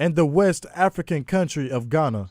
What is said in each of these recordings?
and the West African country of Ghana.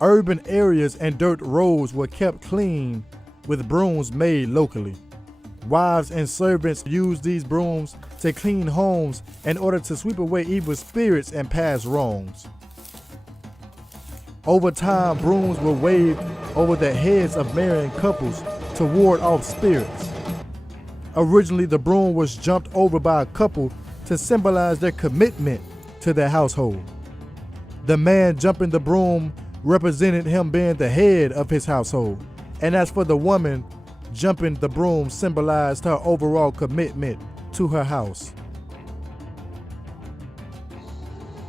Urban areas and dirt roads were kept clean with brooms made locally. Wives and servants used these brooms to clean homes in order to sweep away evil spirits and past wrongs. Over time, brooms were waved over the heads of marrying couples to ward off spirits. Originally, the broom was jumped over by a couple to symbolize their commitment to their household. The man jumping the broom represented him being the head of his household, and as for the woman, jumping the broom symbolized her overall commitment to her house.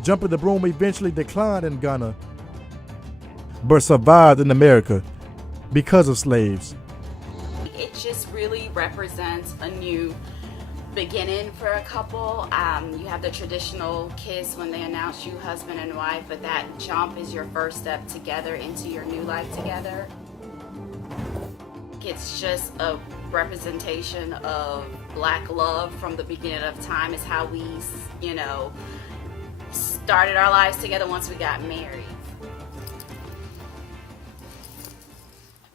Jumping the broom eventually declined in Ghana, but survived in America because of slaves. It just really represents a new beginning for a couple. You have the traditional kiss when they announce you husband and wife, but that jump is your first step together into your new life together. It's just a representation of Black love from the beginning of time. Is how we, started our lives together once we got married.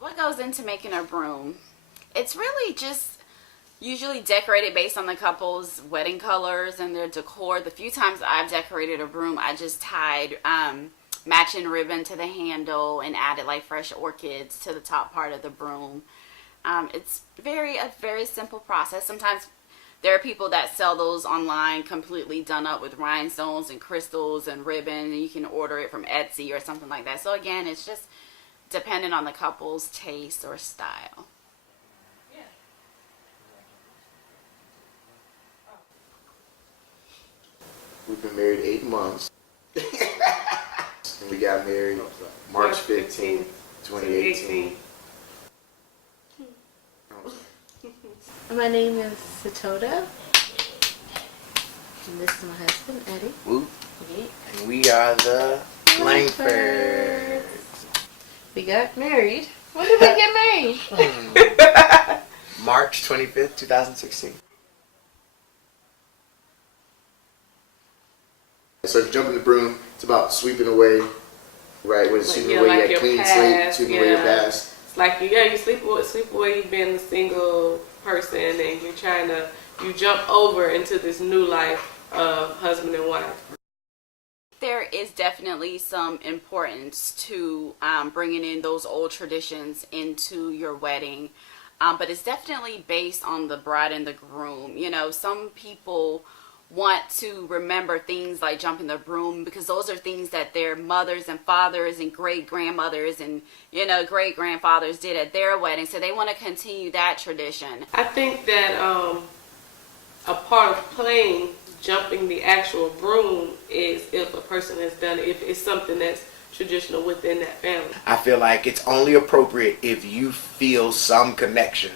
What goes into making a broom? It's really just usually decorated based on the couple's wedding colors and their decor. The few times I've decorated a broom, I just tied matching ribbon to the handle and added like fresh orchids to the top part of the broom. It's a very simple process. Sometimes there are people that sell those online completely done up with rhinestones and crystals and ribbon, and you can order it from Etsy or something like that. So again, it's just depending on the couple's taste or style. We've been married 8 months. And we got married March 15th, 2018. My name is Satoda. And this is my husband, Eddie. Woo. Yeah. And we are the Langfords. We got married. When did we get married? March 25th, 2016. So jumping the broom, it's about sweeping away, right? When it's sweeping away like that your clean past, slate, sweeping away your past. It's like you sweep away you being a single person and you jump over into this new life of husband and wife. There is definitely some importance to bringing in those old traditions into your wedding, but it's definitely based on the bride and the groom. Some people want to remember things like jumping the broom because those are things that their mothers and fathers and great grandmothers and great grandfathers did at their wedding, so they want to continue that tradition. I think that a part of playing jumping the actual broom is if a person has done it, if it's something that's traditional within that family. I feel like it's only appropriate if you feel some connection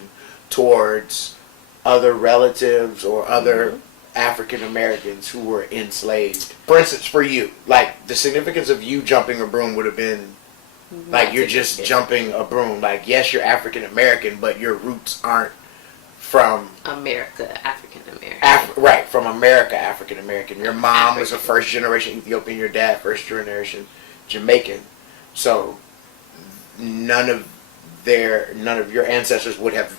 towards other relatives or other African Americans who were enslaved. For instance, for you, like the significance of you jumping a broom would have been like you're just jumping a broom. Like, yes, you're African American, but your roots aren't from America, African American. right, from America, African American. Your mom was a first generation Ethiopian, your dad first generation Jamaican. So none of your ancestors would have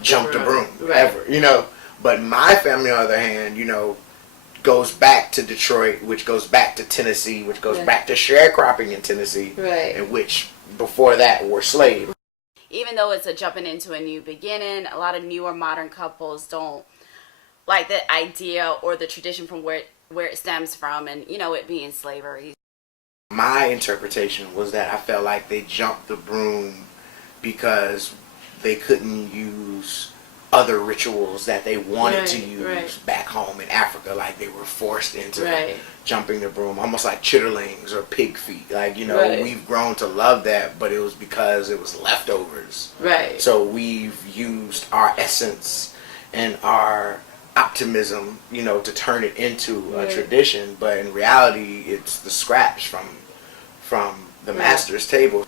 jumped a broom ever, But my family, on the other hand, goes back to Detroit, which goes back to Tennessee, which goes back to sharecropping in Tennessee, and which before that were slaves. Even though it's a jumping into a new beginning, a lot of newer modern couples don't like the idea or the tradition from where it stems from, and it being slavery. My interpretation was that I felt like they jumped the broom because they couldn't use other rictuals that they wanted to use back home in Africa. Like they were forced into jumping the broom, almost like chitterlings or pig feet. Like, we've grown to love that, but it was because it was leftovers. Right. So we've used our essence and our optimism, to turn it into a tradition, but in reality it's the scraps from the master's table.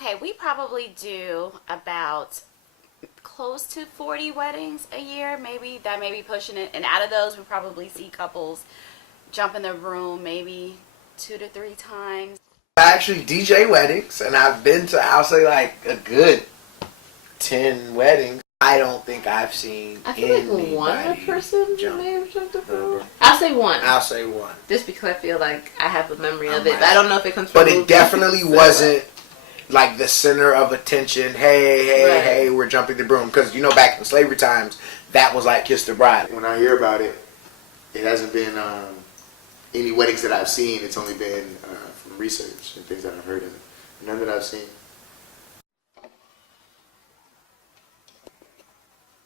Okay, we probably do about close to 40 weddings a year, maybe. That may be pushing it. And out of those, we probably see couples jump in the broom maybe 2 to 3 times. I actually DJ weddings, and I've been to, I'll say, like a good 10 weddings. I don't think I've seen I feel like anybody one person jump may have jumped the broom. broom. I'll say one. I'll say one. Just because I feel like I have a memory of I it. But I don't know if it comes from But it movies. definitely wasn't like the center of attention. Hey, Right. hey, we're jumping the broom. Because, you know, back in slavery times, that was like Kiss the Bride. When I hear about it, it hasn't been any weddings that I've seen. It's only been from research and things that I've heard of. None that I've seen.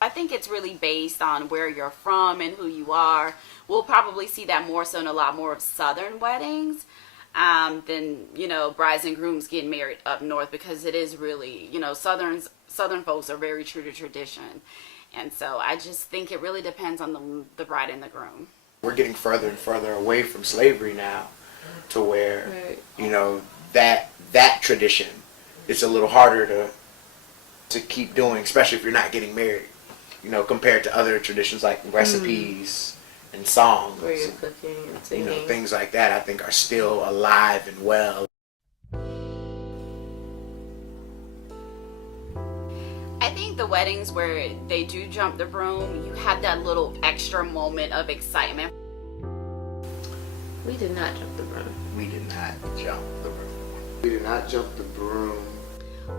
I think it's really based on where you're from and who you are. We'll probably see that more so in a lot more of Southern weddings than, you know, brides and grooms getting married up north, because it is really, you know, Southern folks are very true to tradition. And so I just think it really depends on the bride and the groom. We're getting further and further away from slavery now, to where, Right. you know, that tradition, it's a little harder to keep doing, especially if you're not getting married, you know, compared to other traditions like recipes and songs, Where you're cooking and you singing. know, things like that. I think are still alive and well. I think the weddings where they do jump the broom, you have that little extra moment of excitement. We did not jump the broom. We did not jump the broom. We did not jump the broom.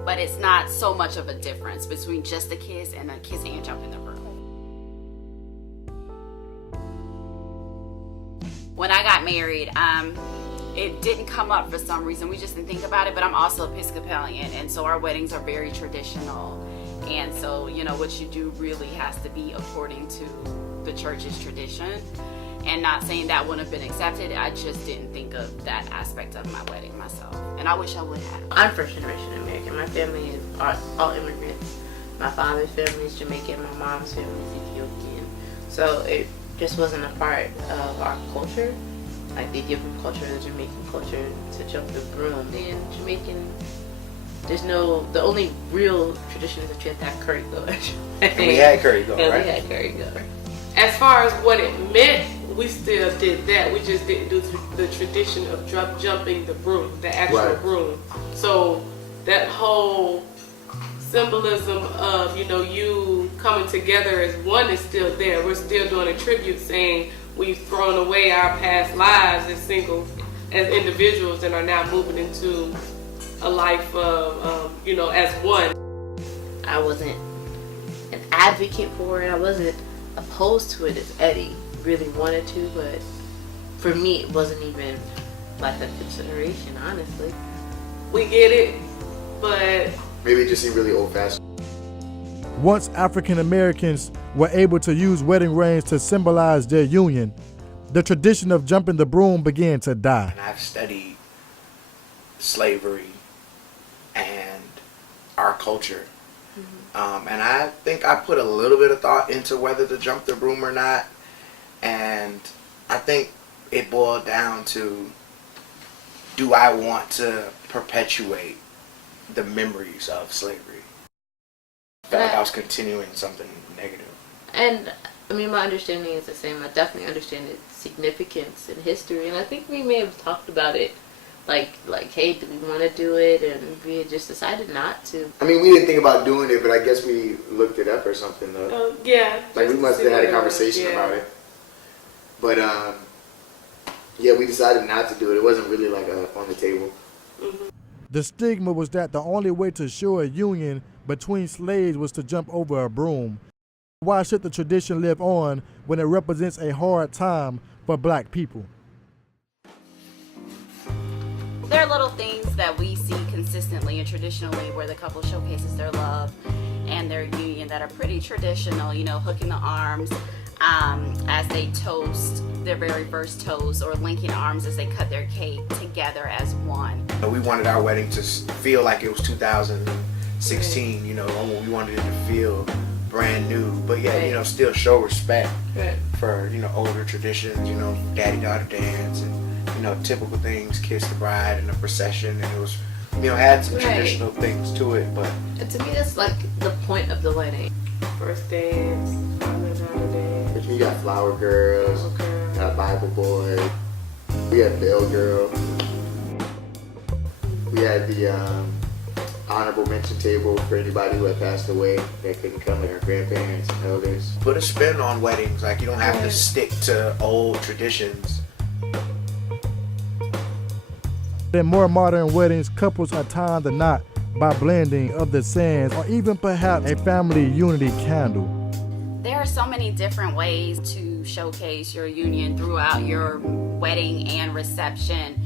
But it's not so much of a difference between just a kiss and a kissing and jumping the broom. When I got married, it didn't come up for some reason. We just didn't think about it, but I'm also Episcopalian, and so our weddings are very traditional. And so, you know, what you do really has to be according to the church's tradition. And not saying that wouldn't have been accepted, I just didn't think of that aspect of my wedding myself. And I wish I would have. I'm first generation American. My family is all immigrants. My father's family is Jamaican. My mom's family is Ethiopian. So it just wasn't a part of our culture, like the Ethiopian culture, the Jamaican culture, to jump the broom. And Jamaican, the only real tradition is that you have to have curry goat. And we had curry goat, Yeah, right? we had curry goat. As far as what it meant, we still did that. We just didn't do the tradition of jumping the broom, the actual Right. broom. So that whole symbolism of, you know, you coming together as one is still there. We're still doing a tribute saying we've thrown away our past lives as individuals, and are now moving into a life of, you know, as one. I wasn't an advocate for it. I wasn't opposed to it as Eddie really wanted to, but for me it wasn't even like a consideration, honestly. We get it, but Maybe it just seemed really old-fashioned. Once African Americans were able to use wedding rings to symbolize their union, the tradition of jumping the broom began to die. And I've studied slavery and our culture. And I think I put a little bit of thought into whether to jump the broom or not. And I think it boiled down to, do I want to perpetuate the memories of slavery? I felt like I was continuing something negative. And I mean, my understanding is the same. I definitely understand its significance in history, and I think we may have talked about it, like hey, do we want to do it? And we had just decided not to. I mean, we didn't think about doing it, but I guess we looked it up or something, though. yeah. Like, we just must to have see had a what conversation yeah. about it. But, yeah, we decided not to do it. It wasn't really, like, on the table. The stigma was that the only way to show a union between slaves was to jump over a broom. Why should the tradition live on when it represents a hard time for black people? There are little things that we see consistently and traditionally where the couple showcases their love and their union that are pretty traditional, you know, hooking the arms as they toast their very first toast, or linking arms as they cut their cake together as one. We wanted our wedding to feel like it was 2016, you know, we wanted it to feel brand new, but yeah, you know, still show respect for, you know, older traditions, you know, daddy-daughter dance and, you know, typical things, kiss the bride and the procession, and it was, you know, had some traditional things to it, but And to me, that's like the point of the wedding. First dance, father-daughter dance. You got flower girls, Okay. had Bible Boy. We had Bell Girl. We had the honorable mention table for anybody who had passed away that couldn't come, like our grandparents and elders. Put a spin on weddings. Like, you don't have to stick to old traditions. In more modern weddings, couples are tying the knot by blending of the sands or even perhaps a family unity candle. There are so many different ways to showcase your union throughout your wedding and reception.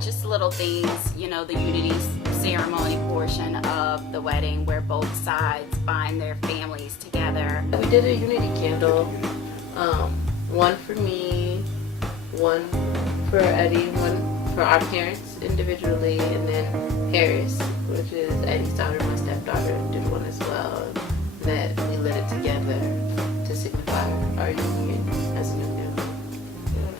Just little things, you know, the unity ceremony portion of the wedding where both sides bind their families together. We did a unity candle, one for me, one for Eddie, one for our parents individually, and then Harris, which is Eddie's daughter, my stepdaughter, did one as well. That we lit it together to signify our union as a new family.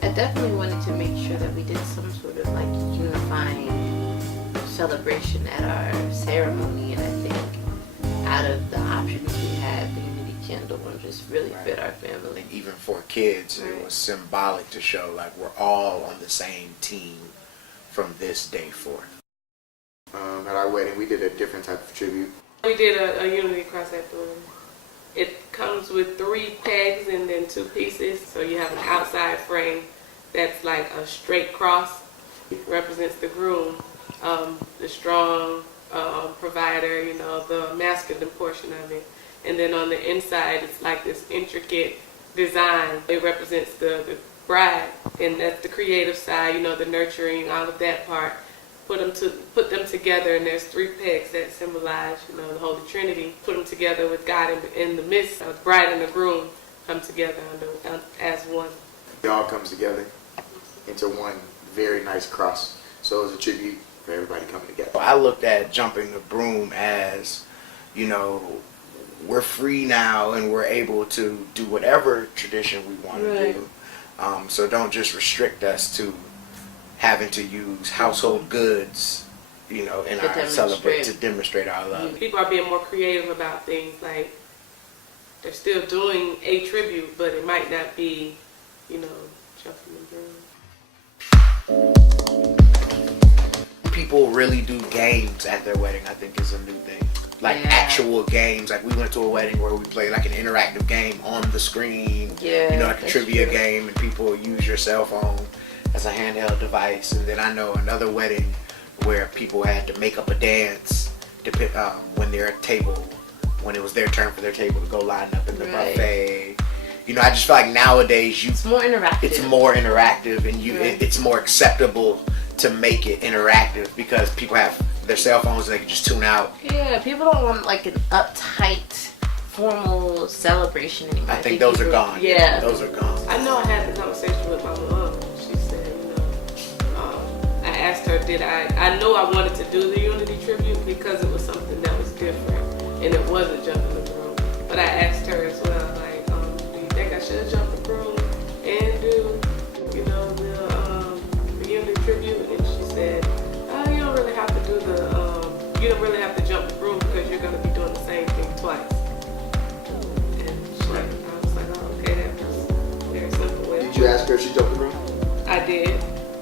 I definitely wanted to make sure that we did some sort of like unifying celebration at our ceremony, and I think out of the options we had, the unity candle one just really fit our family. Even for kids, it was symbolic to show like we're all on the same team from this day forth. At our wedding, we did a different type of tribute. We did a unity cross at the wedding. It comes with 3 pegs and then 2 pieces. So you have an outside frame that's like a straight cross. It represents the groom, the strong provider, you know, the masculine portion of it. And then on the inside, it's like this intricate design. It represents the bride, and that's the creative side, you know, the nurturing, all of that part. Put them together, and there's 3 pegs that symbolize, you know, the Holy Trinity. Put them together with God in the midst. The bride and the groom come together as one. It all comes together into one very nice cross. So it was a tribute for everybody coming together. I looked at jumping the broom as, you know, we're free now and we're able to do whatever tradition we want to do. So don't just restrict us to having to use household goods, you know, in our celebrate to demonstrate our love. People are being more creative about things. Like, they're still doing a tribute, but it might not be, you know, jumping the broom. People really do games at their wedding, I think is a new thing. Like actual games. Like, we went to a wedding where we played like an interactive game on the screen. You know, like a trivia game, and people use your cell phone as a handheld device. And then I know another wedding where people had to make up a dance when when it was their turn for their table to go line up in the buffet. You know, I just feel like nowadays it's more interactive. It's more interactive, and it's more acceptable to make it interactive because people have their cell phones and they can just tune out. Yeah, people don't want like an uptight, formal celebration anymore. I think those are gone. Yeah, those are gone. I know I had the conversation with my mom. She said, you know, I asked her, I know I wanted to do the unity tribute because it was something that was different, and it wasn't jumping the broom. But I asked her as well, like, do you think I should jump the broom and do, you know, the unity tribute? And she said, you don't really have to do you don't really have to jump the broom because you're going to be doing the same thing twice. And I was like, oh, okay, that was very simple way. Did you ask her if she jumped the broom? I did,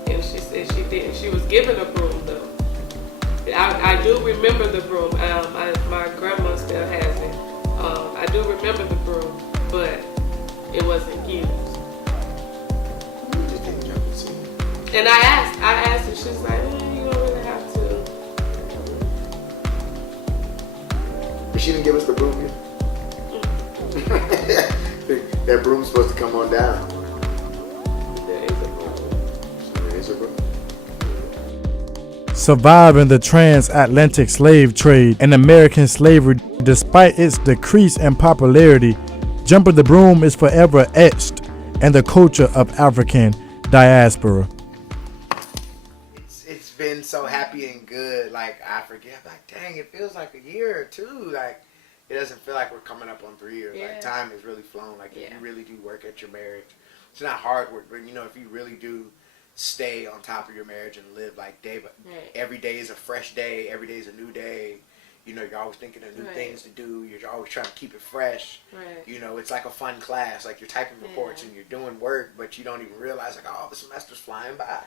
and she said she didn't. She was given a broom though. I do remember the broom. My grandma still has it. I do remember the broom, but it wasn't used. You just didn't jump and see. And I asked her, she's like, you don't really have to. But she didn't give us the broom yet. That broom's supposed to come on down. There is a broom. There is a broom. Surviving the transatlantic slave trade and American slavery, despite its decrease in popularity, jumping the broom is forever etched in the culture of African diaspora. It's been so happy and good. Like, I forget, like, dang, it feels like a year or two. Like, it doesn't feel like we're coming up on 3 years. Like, time has really flown. Like, if you really do work at your marriage, it's not hard work, but, you know, if you really do stay on top of your marriage and live like every day is a fresh day, every day is a new day, You know, you're always thinking of new Right. things to do. You're always trying to keep it fresh. Right. You know, it's like a fun class. Like you're typing reports and you're doing work, but you don't even realize like, oh, the semester's flying by.